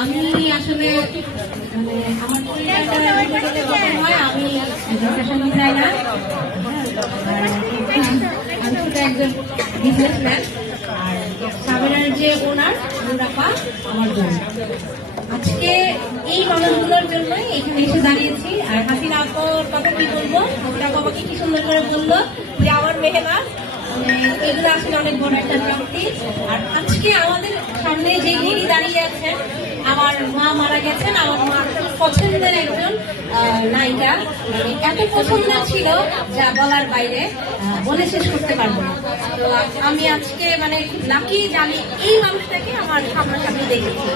আমি আসলে মানে আমার হয় আমি ফ্যাশন ডিজাইনার, আমি শুধু একজন বিজনেসম্যান। আর সাবেরার যে ওনার মুরাপা আমার বোন। আজকে এই মানুষগুলোর জন্যই এখানে এসে দাঁড়িয়েছি। আর হাসিনা আপুর কথা কি বলবো, হাসিনা আপু আমাকে কি সুন্দর করে বললো যে আমার মেহনত এগুলো আসলে অনেক বড় একটা প্রাপ্তি। আর আজকে আমাদের সামনে যে দিদি দাঁড়িয়ে আছেন, আমার মা মারা গেছেন, আমার মা পছন্দের একজন নায়িকা, মানে এত পছন্দের ছিল যা বলার বাইরে, বলে শেষ করতে পারবো না। তো আমি আজকে মানে লাকি জানি এই মানুষটাকে আমার সামনাসামনি দেখেছি,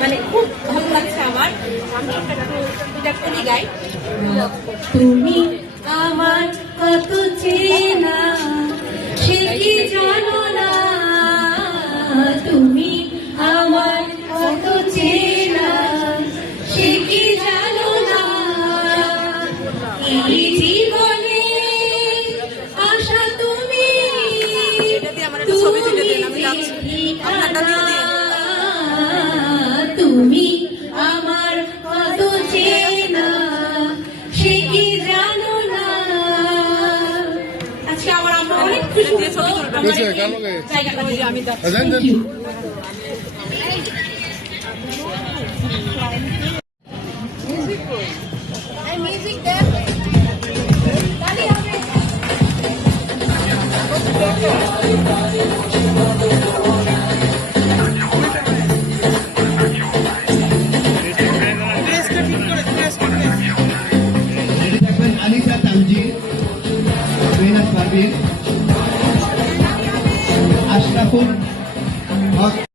মানে খুব ভালো লাগছে আমার। আমি এটা করি গাই, তুমি আমার কত চেনা সে কি জানো না, তুমি আমার কত চেনা সে কি জানো না, এই জীবনে আশা তুমি, তুমি আমার কত চেনা সে কি জানো না। আজকে আমার আমরা অনেক খুশি আনিসা তানজির, মেহনাত পারভিন, আশরাফুল হক।